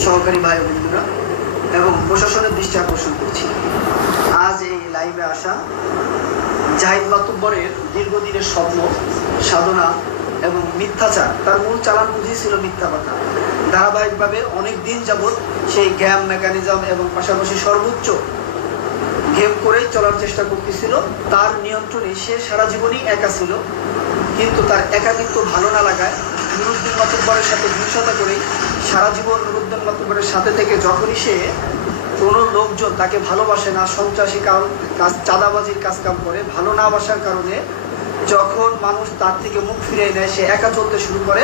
সহকারী ভাই বন্ধুরা এবং প্রশাসনের দৃষ্টি আকর্ষণ করছি। আজ এই লাইভে আসা জাহিদ মাতুব্বরের দীর্ঘদিনের স্বপ্ন, সাধনা এবং মিথ্যাচার, তার মূল চালান পুঁজি ছিল মিথ্যা কথা। ধারাবাহিকভাবে অনেক দিন যাবৎ সেই গেম মেকানিজম এবং পাশাপাশি সর্বোচ্চ গেম করেই চলার চেষ্টা করতেছিল। তার নিয়ন্ত্রণে সে সারা জীবনই একা ছিল, কিন্তু তার একাকিত্ব ভালো না লাগায় নুরুদ্দিন মাতুব্বরের সাথে দুঃসাথা করে সারা জীবন নুরুদ্দিন মাতুব্বরের সাথে থেকে যখনই সে কোনো লোকজন তাকে ভালোবাসে না, সন্ত্রাসী কাজ, চাঁদাবাজির কাজকাম করে, ভালো না বাসার কারণে যখন মানুষ তার থেকে মুখ ফিরিয়ে নেয়, সে একা চলতে শুরু করে।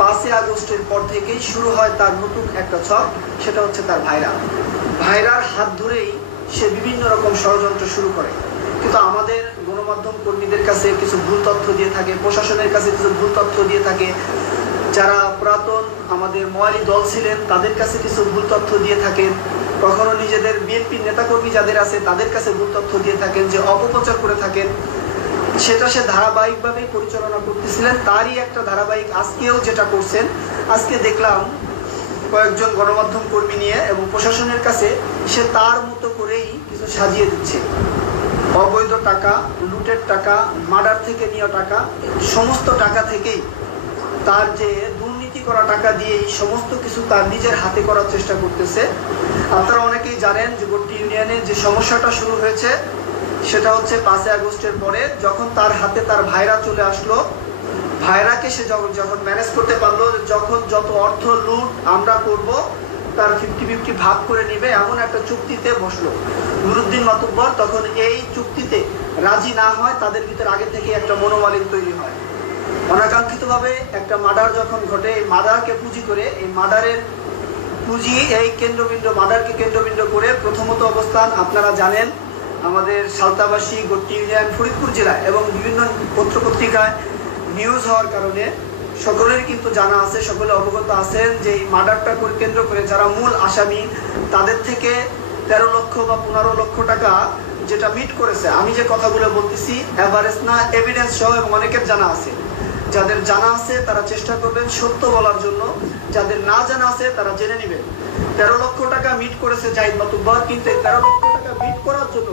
5ই আগস্টের পর থেকেই শুরু হয় তার নতুন একটা ছক, সেটা হচ্ছে তার ভাইরার হাত ধরেই সে বিভিন্ন রকম ষড়যন্ত্র শুরু করে। কিন্তু আমাদের গণমাধ্যম কর্মীদের কাছে কিছু ভুল তথ্য দিয়ে থাকে, প্রশাসনের কাছে কিছু ভুল তথ্য দিয়ে থাকে, যারা পুরাতন আমাদের ময়ালি দল ছিলেন তাদের কাছে কিছু ভুল তথ্য দিয়ে থাকেন, কখনো নিজেদের বিএনপির নেতাকর্মী যাদের আছে তাদের কাছে ভুল তথ্য দিয়ে থাকেন, যে অপপ্রচার করে থাকেন। সেটা সে ধারাবাহিকভাবেই পরিচালনা করতেছিলেন। তারই একটা ধারাবাহিক আজকেও যেটা করছেন। আজকে দেখলাম কয়েকজন গণমাধ্যম কর্মী নিয়ে এবং প্রশাসনের কাছে সে তার মতো করেই কিছু সাজিয়ে দিচ্ছে। অবৈধ টাকা, লুটের টাকা, মার্ডার থেকে নেওয়া টাকা, সমস্ত টাকা থেকেই তার যে দুর্নীতি করা টাকা দিয়ে এই সমস্ত কিছু তার নিজের হাতে করার চেষ্টা করতেছে। আপনারা অনেকেই জানেন যে গট্টি ইউনিয়নে যে সমস্যাটা শুরু হয়েছে সেটা হচ্ছে 5ই আগস্টের পরে, যখন তার হাতে তার ভাইরা চলে আসলো। ভাইরাকে সে যখন ম্যানেজ করতে পারলো, যখন যত অর্থ লুট আমরা করব তার 50-50 ভাগ করে নিবে, এমন একটা চুক্তিতে বসলো নুরুদ্দিন মাতুব্বর। তখন এই চুক্তিতে রাজি না হয়, তাদের ভিতরে আগে থেকে একটা মনোমালিন্য তৈরি হয়। অনাকাঙ্ক্ষিতভাবে একটা মার্ডার যখন ঘটে, এই মার্ডারকে পুঁজি করে, এই মার্ডারের পুঁজি এই মার্ডারকে কেন্দ্রবিন্দু করে প্রথমত অবস্থান আপনারা জানেন আমাদের সালতাবাসী, গট্টি ইউনিয়ন, ফরিদপুর জেলায় এবং বিভিন্ন পত্রপত্রিকায় নিউজ হওয়ার কারণে সকলের কিন্তু জানা আছে, সকলে অবগত আছেন যে এই মার্ডারটা কেন্দ্র করে যারা মূল আসামি তাদের থেকে 13 লক্ষ বা 15 লক্ষ টাকা যেটা মিট করেছে। আমি যে কথাগুলো বলতেছি এভারেজ না, এভিডেন্স সহ, এবং অনেকের জানা আছে। যাদের জানা আছে তারা চেষ্টা করবেন সত্য বলার জন্য, যাদের না জানা আছে তারা জেনে নেবেন। 13 লক্ষ টাকা মিট করেছে জাহিদ মাতুব্বর, কিন্তু এই 13 লক্ষ টাকা মিট করার জন্য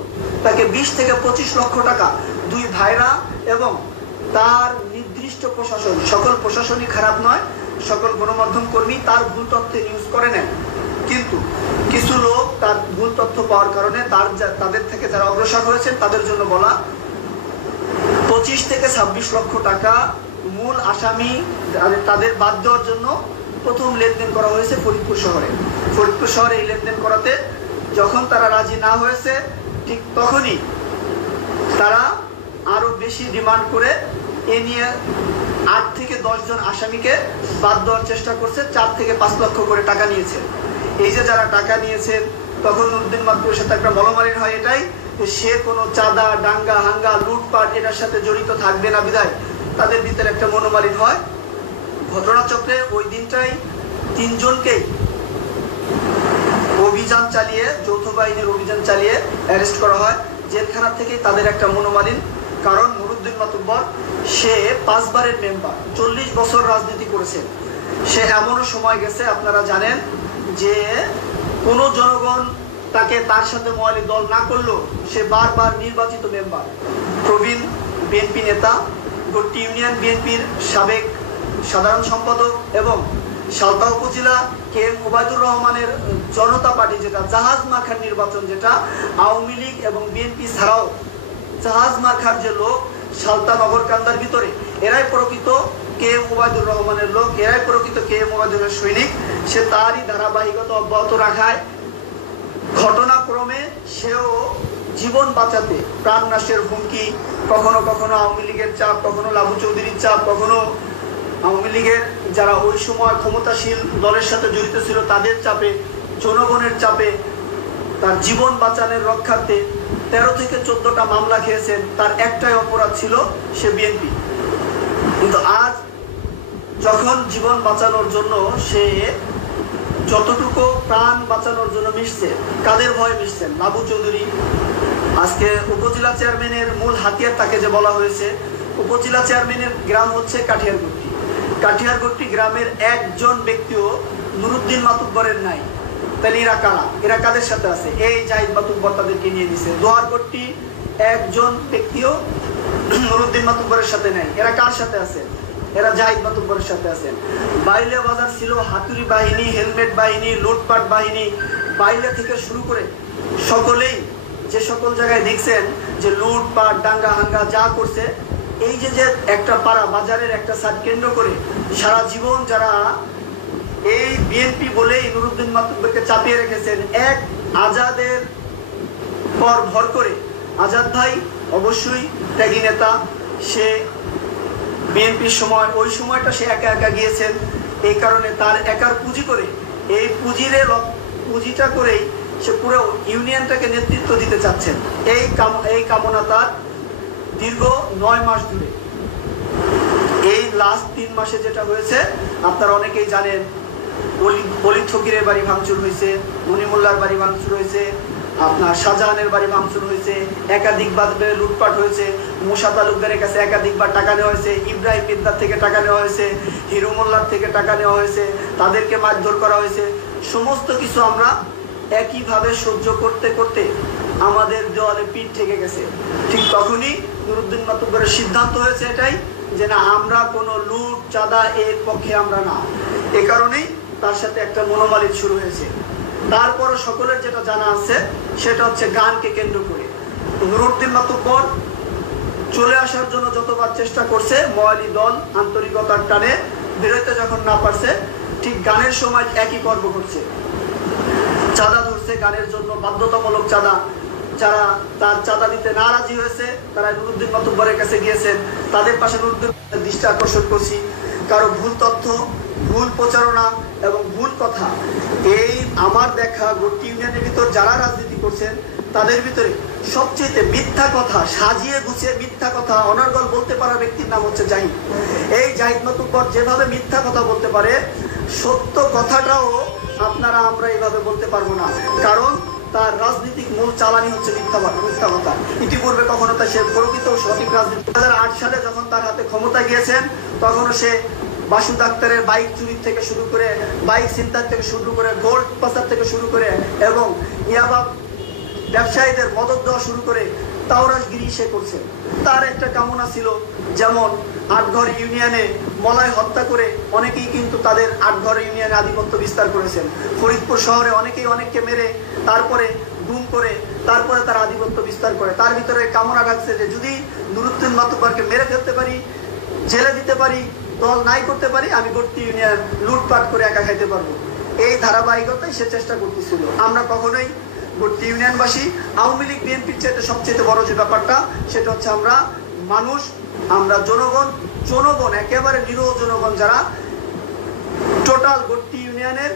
তাকে 20 থেকে 25 লক্ষ টাকা দুই ভাইরা এবং তার নির্দিষ্ট প্রশাসন, সকল প্রশাসনই খারাপ নয়, সকল গণমাধ্যম কর্মী তার ভুল তথ্যে নিউজ করে নেন। কিন্তু কিছু লোক তার ভুল তথ্য পাওয়ার কারণে তাদের থেকে যারা অগ্রসর হয়েছেন তাদের জন্য বলা 25 থেকে 26 লক্ষ টাকা মূল আসামি তাদের বাদ দেওয়ার জন্য প্রথম লেনদেন করা হয়েছে ফরিদপুর শহরে। ফরিদপুর শহরে এই লেনদেন করাতে যখন তারা রাজি না হয়েছে, ঠিক তখনই তারা আরো বেশি ডিমান্ড করে এ নিয়ে 8 থেকে 10 জন আসামিকে বাদ দেওয়ার চেষ্টা করছে। 4 থেকে 5 লক্ষ করে টাকা নিয়েছে। এই যে যারা টাকা নিয়েছেন, তখন নুরুদ্দিন মাতুব্বরের সাথে একটা মনোমালিন্য হয়, এটাই সে কোনো চাঁদা, ডাঙ্গা, হাঙ্গা, লুটপাট এটার সাথে জড়িত থাকবে না বিধায় তাদের ভিতরে একটা মনোমালিন্য হয়। ঘটনাচক্রে ওই দিনটাই 3 জনকেই অভিযান চালিয়ে, যৌথ বাহিনীর অভিযান চালিয়ে অ্যারেস্ট করা হয়। জেলখানা থেকেই তাদের একটা মনোমালিন্য, কারণ নুরুদ্দিন মাতুব্বর সে 5 বারের মেম্বার, 40 বছর রাজনীতি করেছে। সে এমনও সময় গেছে আপনারা জানেন যে কোনো জনগণ তাকে তার সাথে ময়ালি দল না করলেও সে বারবার নির্বাচিত মেম্বার, প্রবীণ বিএনপি নেতা, গট্টি ইউনিয়ন বিএনপির সাবেক সাধারণ সম্পাদক এবং সালতা উপজেলা KM ওবায়দুর রহমানের জনতা পার্টি, যেটা জাহাজ মার্কার নির্বাচন, যেটা আওয়ামী লীগ এবং বিএনপি ছাড়াও জাহাজ মার্কার যে লোক সালতা নগরকান্দার ভিতরে, এরাই প্রকৃত KM ওবায়দুর রহমানের লোক, এরাই প্রকৃত KM ওবায়দুরের সৈনিক। সে তারই ধারাবাহিকতা অব্যাহত রাখায় ঘটনাক্রমে সেও জীবন বাঁচাতে প্রাণ নাশের হুমকি, কখনো কখনো আওয়ামী লীগের চাপ, কখনো লাবু চৌধুরীর চাপ, কখনো আওয়ামী লীগের যারা ওই সময় ক্ষমতাশীল দলের সাথে জড়িত ছিল তাদের চাপে, জনগণের চাপে তার জীবন বাঁচানোর রক্ষার্থে 13 থেকে 14টা মামলা খেয়েছেন। তার একটাই অপরাধ ছিল সে বিএনপি। কিন্তু আজ যখন জীবন বাঁচানোর জন্য সে যতটুকু প্রাণ বাঁচানোর জন্য মিশছে, কাদের ভয়ে মিশছেন? লাবু চৌধুরী, আজকে উপজেলা চেয়ারম্যানের মূল হাতিয়ার তাকে যে বলা হয়েছে, উপজেলা চেয়ারম্যানের গ্রাম হচ্ছে কাঠিয়ারগুট্টি। কাঠিয়ারগট্টি গ্রামের একজন ব্যক্তিও নুরুদ্দিন মাতুব্বরের নাই। তাহলে এরা কারা? এরা কাদের সাথে আছে? এই জাহিদ মাতুব্বর তাদেরকে নিয়ে দিছে। দোহারগট্টি একজন ব্যক্তিও নুরুদ্দিন মাতুব্বরের সাথে নাই। এরা কার সাথে আছে? এরা জাহিদ মাতুব্বরের সাথে আছেন। বাইলে বাজার ছিল হাতুড়ি বাহিনী, হেলমেট বাহিনী, লুটপাট বাহিনী। বাইলে থেকে শুরু করে সকলেই যে সকল জায়গায় দেখছেন যে লুটপাট দাঙ্গা হাঙ্গা যা করছে, এই যে যে একটা পাড়া বাজারের একটা সাইড কেন্দ্র করে সারা জীবন যারা এই বিএনপি বলেই নুরুদ্দিন মাতুব্বরকে চাপিয়ে রেখেছেন, এক আজাদের পর ভর করে। আজাদ ভাই অবশ্যই ত্যাগী নেতা, সে বিএনপির সময় ওই সময়টা সে একা একা গিয়েছেন। এই কারণে তার একার পুঁজি করে এই পুঁজিটা করেই সে পুরো ইউনিয়নটাকে নেতৃত্ব দিতে চাচ্ছেন। এই কামনা তার দীর্ঘ 9 মাস ধরে। এই লাস্ট 3 মাসে যেটা হয়েছে আপনারা অনেকেই জানেন, অলিদ ফকিরের বাড়ি ভাঙচুর হয়েছে, মনিমুল্লার বাড়ি ভাঙচুর হয়েছে, আপনার শাহজাহানের বাড়ি ভাঙচুর হয়েছে, একাধিকবার লুটপাট হয়েছে, মুসা তালুকদারের কাছে একাধিকবার টাকা নেওয়া হয়েছে, ইব্রাহিম বিদ্যার থেকে টাকা নেওয়া হয়েছে, হিরু মোল্লার থেকে টাকা নেওয়া হয়েছে, তাদেরকে মারধর করা হয়েছে। সমস্ত কিছু আমরা একইভাবে সহ্য করতে করতে আমাদের দেওয়ালে পিঠ ঠেকে গেছে। ঠিক তখনই নুরুদ্দিন মাতুব্বরের সিদ্ধান্ত হয়েছে এটাই যে না, আমরা কোনো লুট চাঁদা এর পক্ষে আমরা না। এ কারণেই তার সাথে একটা মনোমালিন্য শুরু হয়েছে। তারপরও সকলের যেটা জানা আছে সেটা হচ্ছে গানকে কেন্দ্র করে নুরুদ্দিন মাতুব্বর চলে আসার জন্য যতবার চেষ্টা করছে, মওয়ালি দল আন্তরিকতার টানে বেরোতে যখন না পারছে, ঠিক গানের সময় একই পর্ব করছে। চাঁদা ধরছে গানের জন্য, বাধ্যতামূলক চাঁদা। যারা তার চাঁদা দিতে নারাজি হয়েছে তারা নুরুদ্দিন মাতুব্বরের কাছে গিয়েছেন, তাদের পাশে নুরুদ্দিন দৃষ্টি আকর্ষণ করছি। কারো ভুল তথ্য, ভুল প্রচারণা এবং ভুল কথা, এই আমার দেখা গট্টি ইউনিয়নের ভিতর যারা রাজনীতি করছেন তাদের ভিতরে সবচেয়ে মিথ্যা কথা, সাজিয়ে গুছিয়ে মিথ্যা কথা অনর্গল বলতে পারা ব্যক্তির নাম হচ্ছে জাহিদ। এই জাহিদ মাতুব্বর যেভাবে মিথ্যা কথা বলতে পারে, সত্য কথাটাও আপনারা আমরা এইভাবে বলতে পারবো না, কারণ তার রাজনৈতিক মূল চালানি হচ্ছে মিথ্যা কথা। ইতিপূর্বে কখনো তা সে প্রকৃত সঠিক রাজনীতি 2008 সালে যখন তার হাতে ক্ষমতা গিয়েছেন, তখনও সে বাসু ডাক্তারের বাইক চুরির থেকে শুরু করে, বাইক ছিনতাই থেকে শুরু করে, গোল্ড পাচার থেকে শুরু করে এবং ইয়াবা ব্যবসায়ীদের মদত দেওয়া শুরু করে তাওরাশগিরি সে করছে। তার একটা কামনা ছিল, যেমন আটঘর ইউনিয়নে মলয় হত্যা করে অনেকেই কিন্তু তাদের আটঘর ইউনিয়নে আধিপত্য বিস্তার করেছেন। ফরিদপুর শহরে অনেকেই অনেককে মেরে তারপরে গুম করে তারপরে তার আধিপত্য বিস্তার করে। তার ভিতরে কামনা রাখছে যে যদি নুরুদ্দিন মাতুব্বরকে মেরে ফেলতে পারি, জেলে দিতে পারি, দল নাই করতে পারি, আমি গট্টি ইউনিয়ন লুটপাট করে একা খাইতে পারবো। এই ধারাবাহিকতায় সে চেষ্টা করতেছিল। আমরা কখনোই গট্টি ইউনিয়নবাসী আওয়ামী লীগ বিএনপির চাইতে সবচেয়ে বড় যে ব্যাপারটা সেটা হচ্ছে আমরা মানুষ, আমরা জনগণ একেবারে নিরহ জনগণ, যারা টোটাল গট্টি ইউনিয়নের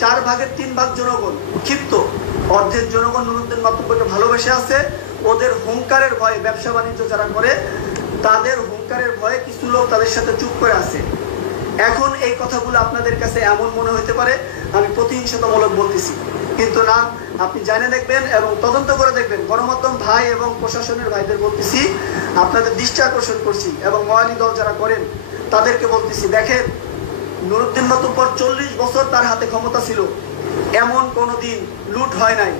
4 ভাগের 3 ভাগ জনগণ ক্ষিপ্ত। অর্ধেক জনগণ নুরুদ্দিন মাতুব্বরকে ভালোবেসে আছে। ওদের হুঙ্কারের ভয়ে, ব্যবসা বাণিজ্য যারা করে তাদের হুঙ্কারের ভয়ে কিছু লোক তাদের সাথে চুপ করে আছে। এখন এই কথাগুলো আপনাদের কাছে এমন মনে হতে পারে আমি প্রতিহিংসামূলক বলতেছি, কিন্তু না, আপনি জানে দেখবেন এবং তদন্ত করে দেখবেন। গণমাধ্যম ভাই এবং প্রশাসনের ভাইদের বলতেছি, আপনাদের দৃষ্টি আকর্ষণ করছি এবং মওয়ালি দল যারা করেন তাদেরকে বলতেছি, দেখেন নুরুদ্দিন মাতুব্বর 40 বছর তার হাতে ক্ষমতা ছিল, এমন কোনো দিন লুট হয় নাই,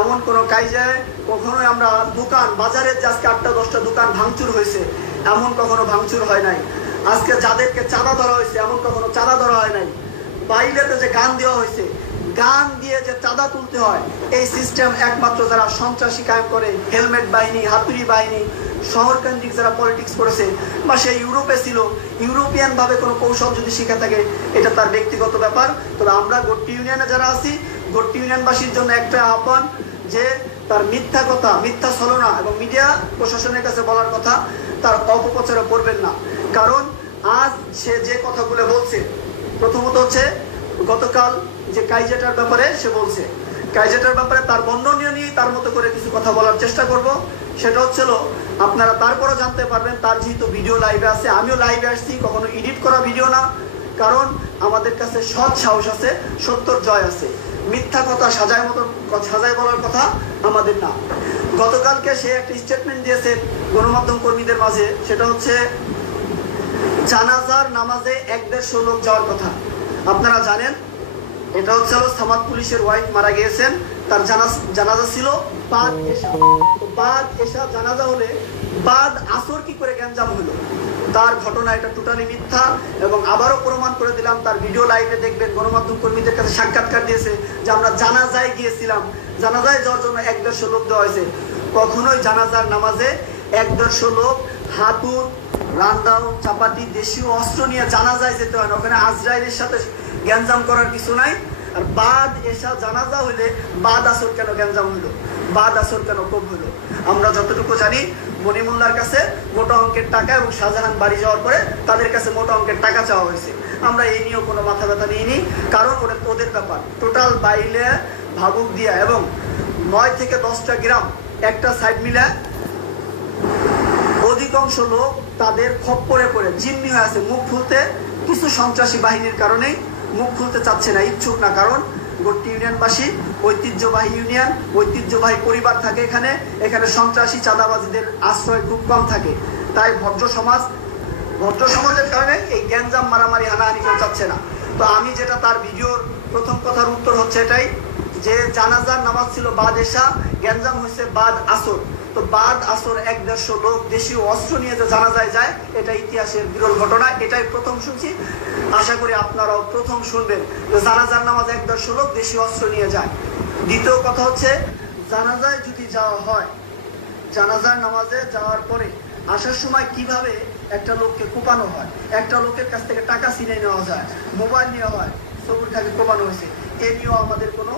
এমন কোনো কায়দায় কখনোই আমরা দোকান বাজারের যে আজকে 8টা-10টা দোকান ভাঙচুর হয়েছে এমন কখনো ভাঙচুর হয় নাই। আজকে যাদেরকে চাঁদা ধরা হয়েছে এমন কখনো চাঁদা ধরা হয় নাই। বাইলেতে যে গান দেওয়া হয়েছে, গান দিয়ে যে চাঁদা তুলতে হয়, এই সিস্টেম একমাত্র যারা সন্ত্রাসী কায়েম করে, হেলমেট বাহিনী, হাতুড়ি বাহিনী, শহরকেন্দ্রিক যারা পলিটিক্স করেছে বা সে ইউরোপে ছিল, ইউরোপিয়ান ভাবে কোনো কৌশল যদি শিখে থাকে এটা তার ব্যক্তিগত ব্যাপার। তবে আমরা গট্টি ইউনিয়নে যারা আছি, গট্টি ইউনিয়নবাসীর জন্য একটা আহ্বান যে তার মিথ্যা কথা, মিথ্যা ছলনা এবং মিডিয়া প্রশাসনের কাছে বলার কথা তার অপপ্রচার করবেন না। কারণ আজ সে যে কথাগুলো বলছে, প্রথমত হচ্ছে গতকাল যে কাইজেটার ব্যাপারে সে বলছে, কাইজেটার ব্যাপারে তার বন্ধনীয় নিয়ে তার মতো করে কিছু কথা বলার চেষ্টা করব। সেটা হচ্ছিল, আপনারা তারপরও জানতে পারবেন তার যেহেতু ভিডিও লাইভে আছে, আমিও লাইভে আসছি, কখনো এডিট করা ভিডিও না, কারণ আমাদের কাছে সৎ সাহস আছে, সত্যর জয় আছে। মিথ্যা কথা সাজায় বলার কথা আমাদের না। গতকালকে সে একটা স্টেটমেন্ট দিয়েছে গণমাধ্যম কর্মীদের মাঝে, সেটা হচ্ছে জানাজার নামাজে 1-150 লোক যাওয়ার কথা। আপনারা জানেন এটা হচ্ছে সামাদ পুলিশের ওয়াইফ মারা গিয়েছেন, তার জানাজা ছিল বাদ এশা। বাদ এশা জানাজা হলে বাদ আসর কি করে গ্যাঞ্জাম হলো? তার ঘটনা এটা টোটালি মিথ্যা। এবং আবারও প্রমাণ করে দিলাম, তার ভিডিও লাইভে দেখবেন, গণমাধ্যম কর্মীদের কাছে সাক্ষাৎকার দিয়েছে যে আমরা জানাজায় গিয়েছিলাম, জানাজায় যাওয়ার জন্য 1-150 লোক দেওয়া হয়েছে। কখনোই জানাজার নামাজে 1-150 লোক হাতুর, রান্দাও, চাপাতি, দেশীয় অস্ত্র নিয়ে জানাজায় যেতে হয় না। ওখানে আজরাইলের সাথে গ্যাঞ্জাম করার কিছু নাই। আর বাদ এসা জানাজা হইলে বাদ আসর কেন গ্যাঞ্জাম হইলো? বাদ আসর কেন কম হইলো? আমরা যতটুকু জানি মনিমুল্লার কাছে মোটা অঙ্কের টাকা এবং শাহজাহান বাড়ি যাওয়ার পরে তাদের কাছে মোটা অঙ্কের টাকা চাওয়া হয়েছে। আমরা এই নিয়েও কোনো মাথা ব্যথা নিইনি, কারণ ওদের ব্যাপার। টোটাল বাইলে ভাবুক দিয়া এবং 9 থেকে 10টা গ্রাম একটা সাইড মিলে অধিকাংশ লোক তাদের খপ্পরে পড়ে জিম্মি হয়ে আছে। মুখ খুলতে কিছু সন্ত্রাসী বাহিনীর কারণেই মুখ খুলতে চাচ্ছে না, ইচ্ছুক না। কারণ গোট্টি ইউনিয়নবাসী ঐতিহ্যবাহী ইউনিয়ন, ঐতিহ্যবাহী পরিবার থাকে এখানে। এখানে সন্ত্রাসী চাঁদাবাজিদের আশ্রয় খুব কম থাকে। তাই ভদ্র সমাজের কারণে এই গ্যাঞ্জাম, মারামারি, হানাহানি কেউ চাচ্ছে না। তো আমি যেটা তার ভিডিওর প্রথম কথার উত্তর হচ্ছে এটাই যে জানাজার নামাজ ছিল বাদ এশা, গ্যাঞ্জাম হয়েছে বাদ আসর। তো বাদ আসর 1-150 লোক দেশীয় অস্ত্র নিয়ে যে জানাজায় যায়, এটা ইতিহাসের বিরল ঘটনা। এটাই প্রথম শুনছি, আশা করি আপনারাও প্রথম শুনবেন যে জানাজার নামাজ 1-150 লোক দেশীয় অস্ত্র নিয়ে যায়। দ্বিতীয় কথা হচ্ছে, জানাজায় যদি যাওয়া হয়, জানাজার নামাজে যাওয়ার পরে আসার সময় কিভাবে একটা লোককে কোপানো হয়, একটা লোকের কাছ থেকে টাকা ছিনিয়ে নেওয়া যায়, মোবাইল নেওয়া হয়, সবুরটাকে কোপানো হয়েছে, এ নিয়েও আমাদের কোনো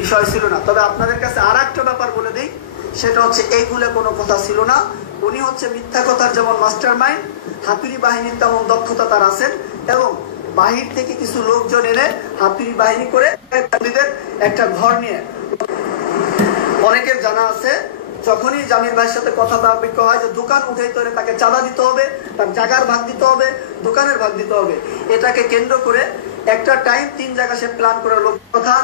বিষয় ছিল না। তবে আপনাদের কাছে আর একটা ব্যাপার বলে দিই, সেটা হচ্ছে এইগুলো কোনো কথা ছিল না। উনি হচ্ছে মিথ্যা কথার যেমন মাস্টার মাইন্ড, হাতুড়ি বাহিনীর তেমন দক্ষতা তার আছেন। এবং বাহির থেকে কিছু লোকজন এনে হাতুড়ি বাহিনী করে একটা ঘর নিয়ে, অনেকের জানা আছে যখনই জামির ভাইয়ের সাথে কথা দাবিক্য হয় যে দোকান উঠাইতে হলে তাকে চাঁদা দিতে হবে, তার জায়গার ভাগ দিতে হবে, দোকানের ভাগ দিতে হবে, এটাকে কেন্দ্র করে একটা টাইম 3 জায়গা সে প্ল্যান করে লোক কথা।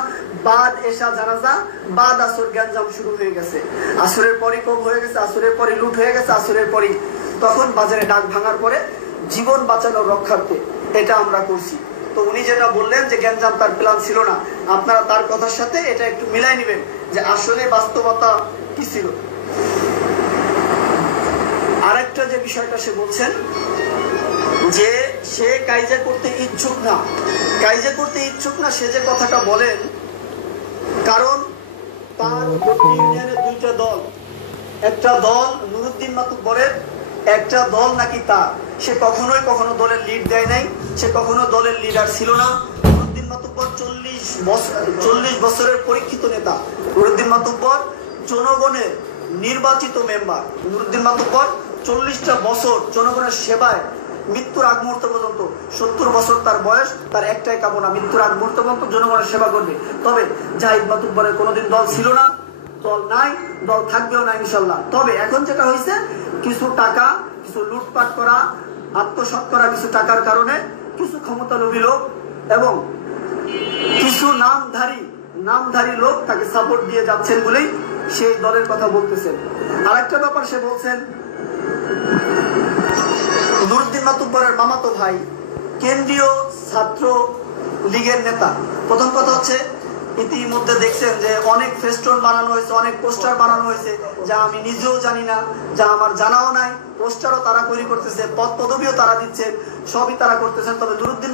বাদ এশা জানাজা, বাদ আসর গ্যাঞ্জাম শুরু হয়ে গেছে। আসরের পরই কম হয়ে গেছে, আসরের পরই লুট হয়ে গেছে, আসরের পরই তখন বাজারে ডাক ভাঙার পরে জীবন বাঁচানোর রক্ষার্থে এটা আমরা করছি। তো উনি যেটা বললেন যে গ্যাঞ্জাম তার প্ল্যান ছিল না, আপনারা তার কথার সাথে এটা একটু মিলাই নেবেন যে আসলে বাস্তবতা কি ছিল। আরেকটা যে বিষয়টা সে বলছেন যে সে কাইজা করতে ইচ্ছুক না, কাইজা করতে ইচ্ছুক না, সে যে কথাটা বলেন, কারণ তার ইউনিয়নের 2টা দল, একটা দল নুরুদ্দিন মাতুব্বরের, একটা দল নাকি তার। সে কখনো দলের লিড দেয় নাই, সে কখনো দলের লিডার ছিল না। নুরুদ্দিন মাতুব্বর 40 বছরের পরীক্ষিত নেতা। নুরুদ্দিন মাতুব্বর জনগণের নির্বাচিত মেম্বার। নুরুদ্দিন মাতুব্বর 40টা বছর জনগণের সেবায়, মৃত্যুর আগ মুহূর্ত পর্যন্ত, 70 বছর তার বয়স, তার একটাই কামনা মৃত্যুর আগ মুহূর্ত পর্যন্ত জনগণের সেবা করবে। তবে জাহিদ মাতুব্বরের কোনোদিন দল ছিল না, দল নাই, দল থাকবেও না ইনশাল্লাহ। তবে এখন যেটা হয়েছে, কিছু টাকা, কিছু লুটপাট করা, আত্মসাৎ করা কিছু টাকার কারণে কিছু ক্ষমতালোভী লোক এবং কিছু নামধারী লোক তাকে সাপোর্ট দিয়ে যাচ্ছেন বলেই সেই দলের কথা বলতেছেন। আরেকটা ব্যাপার সে বলছেন, নুরুদ্দিন মাতুব্বরের মামাতো ভাই কেন্দ্রীয় ছাত্র লীগের নেতা। প্রথম কথা হচ্ছে, ইতিমধ্যে দেখছেন যে অনেক ফেস্টুন বানানো হয়েছে, অনেক পোস্টার বানানো হয়েছে, যা আমি নিজেও জানি না, যা আমার জানাও নাই। পোস্টারও তারা তৈরি করতেছে, পদ পদবিও তারা দিচ্ছেন, সবই তারা করতেছেন। তবে নুরুদ্দিন